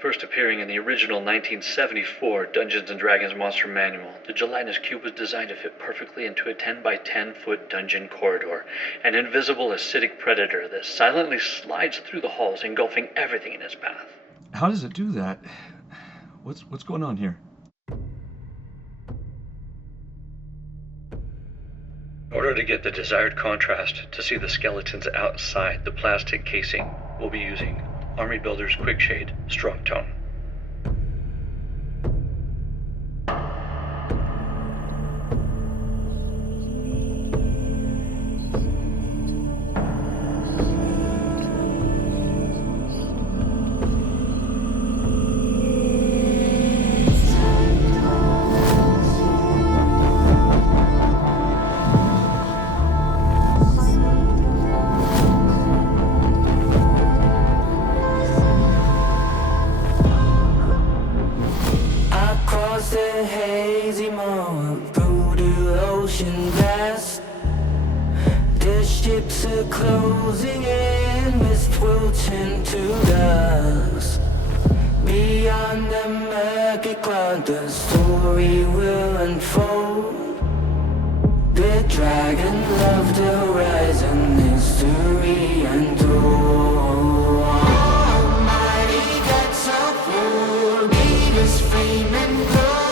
First appearing in the original 1974 Dungeons & Dragons Monster Manual, the Gelatinous Cube was designed to fit perfectly into a 10 by 10 foot dungeon corridor, an invisible acidic predator that silently slides through the halls, engulfing everything in its path. How does it do that? What's going on here? In order to get the desired contrast to see the skeletons outside the plastic casing, we'll be using Army Builder's Quick Shade Strong Tone. The hazy moment through the ocean blast. The ships are closing in, mist will turn to dust. Beyond the murky cloud, the story will unfold. The dragon loved the horizon, history untold. Almighty gods of war, lead us flame and glory.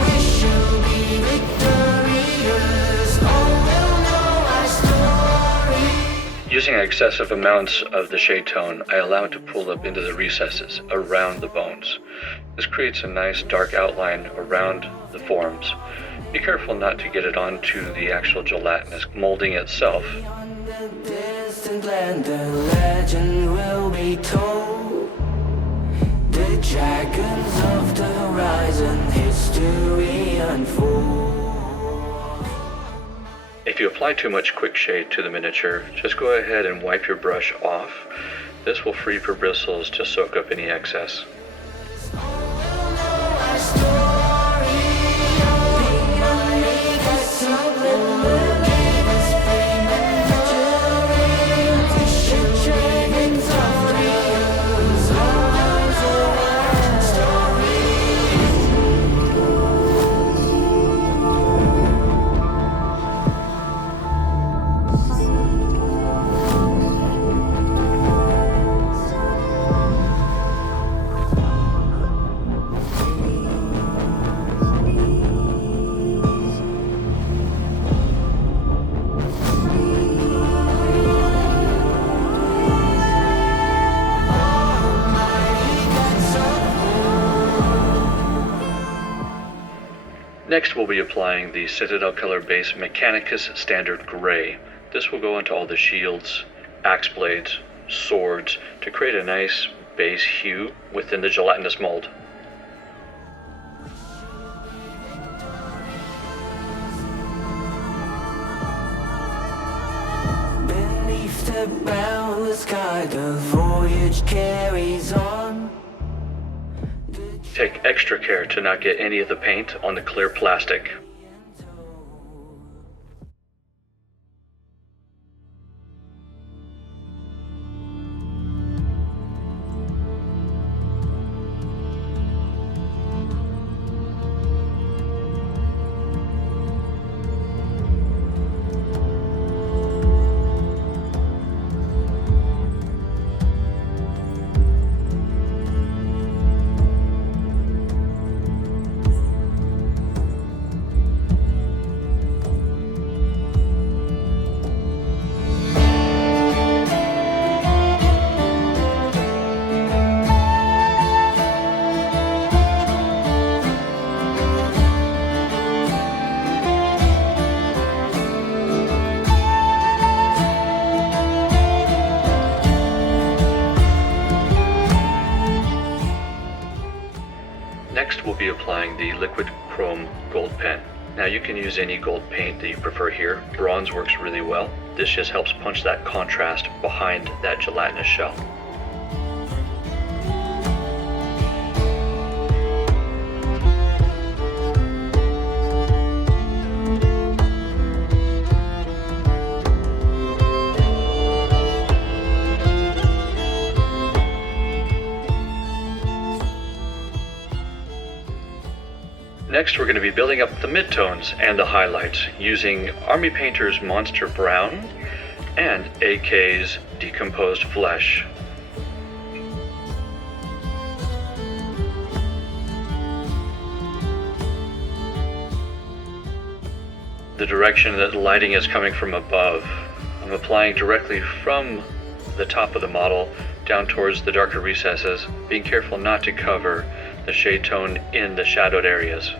We shall be victorious, all will know our story. Using excessive amounts of the shade tone, I allow it to pull up into the recesses around the bones. This creates a nice dark outline around the forms. Be careful not to get it onto the actual gelatinous molding itself. Beyond the distant land, the legend will be told. The dragons of the horizon, history unfold. If you apply too much quick shade to the miniature, just go ahead and wipe your brush off. This will free your bristles to soak up any excess. Next, we'll be applying the Citadel Colour base Mechanicus Standard Gray. This will go into all the shields, axe blades, swords to create a nice base hue within the gelatinous mold. Beneath the boundless sky, the voyage carries on. Take extra care to not get any of the paint on the clear plastic. Next, we'll be applying the liquid chrome gold pen. Now you can use any gold paint that you prefer here. Bronze works really well. This just helps punch that contrast behind that gelatinous shell. Next, we're going to be building up the midtones and the highlights using Army Painter's Monster Brown and AK's Decomposed Flesh. The direction that the lighting is coming from above, I'm applying directly from the top of the model down towards the darker recesses, being careful not to cover the shade tone in the shadowed areas.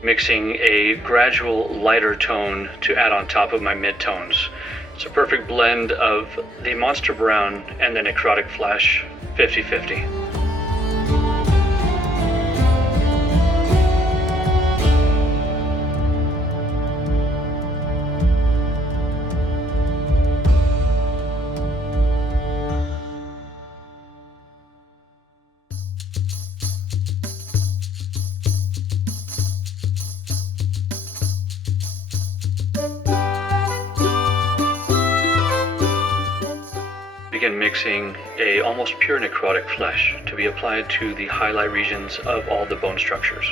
Mixing a gradual lighter tone to add on top of my midtones. It's a perfect blend of the Monster Brown and the Necrotic Flesh 50-50. Begin mixing a almost pure necrotic flesh to be applied to the highlight regions of all the bone structures.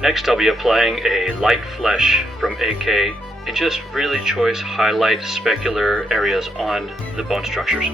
Next, I'll be applying a light flesh from AK in just really choice highlight specular areas on the bone structures.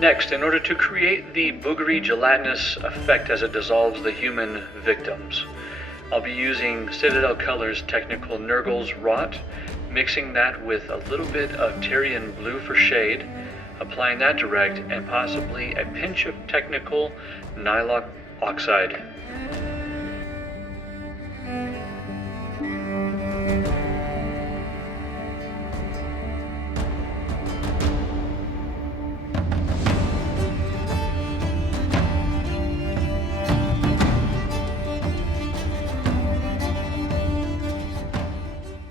Next, in order to create the boogery gelatinous effect as it dissolves the human victims, I'll be using Citadel Colour's Technical Nurgle's Rot, mixing that with a little bit of Tyrian Blue for shade, applying that direct, and possibly a pinch of Technical Nylock Oxide.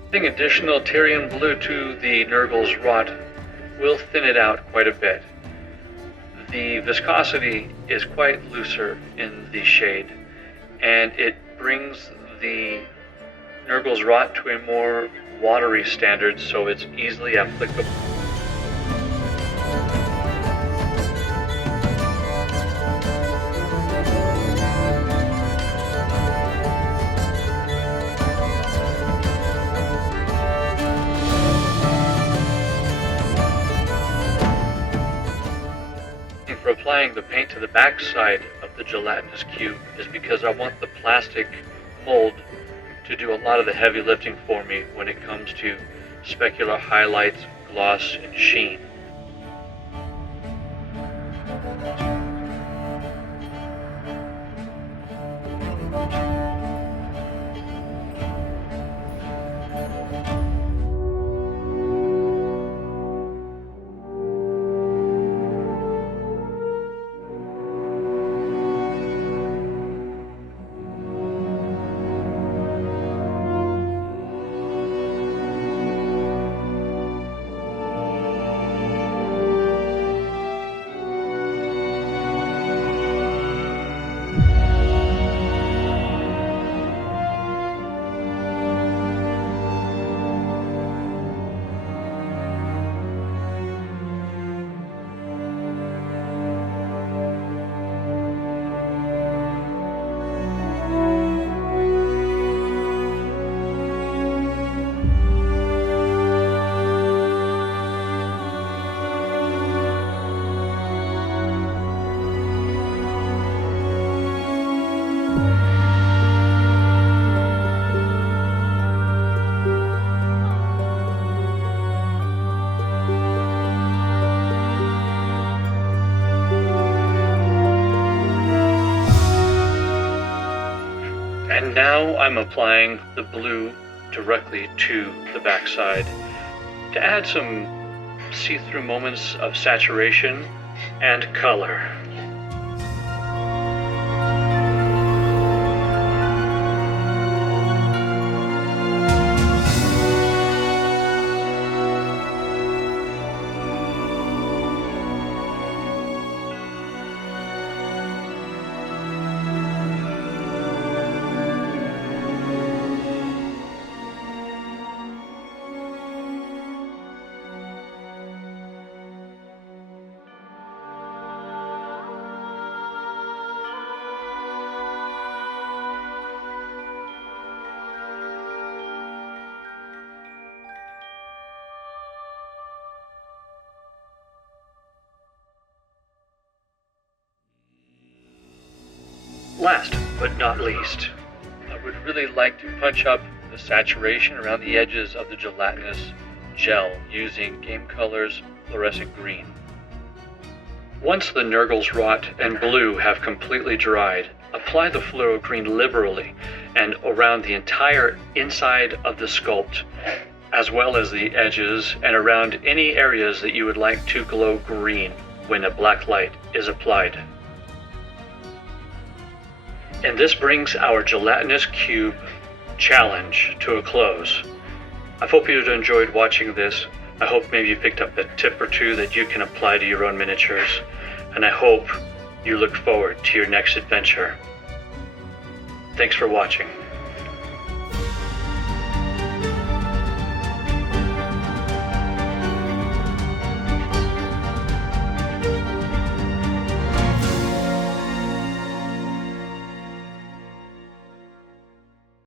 Adding additional Tyrian blue to the Nurgle's rot will thin it out quite a bit. The viscosity is quite looser in the shade, and it brings the Nurgle's rot to a more watery standard, so it's easily applicable. For applying the paint to the back side of the gelatinous cube is because I want the plastic mold to do a lot of the heavy lifting for me when it comes to specular highlights, gloss, and sheen. And now I'm applying the blue directly to the backside to add some see-through moments of saturation and color. Last but not least, I would really like to punch up the saturation around the edges of the gelatinous gel using Game Color's fluorescent green. Once the Nurgle's rot and blue have completely dried, apply the fluoro green liberally and around the entire inside of the sculpt, as well as the edges and around any areas that you would like to glow green when a black light is applied. And this brings our Gelatinous Cube challenge to a close. I hope you enjoyed watching this. I hope maybe you picked up a tip or two that you can apply to your own miniatures. And I hope you look forward to your next adventure. Thanks for watching.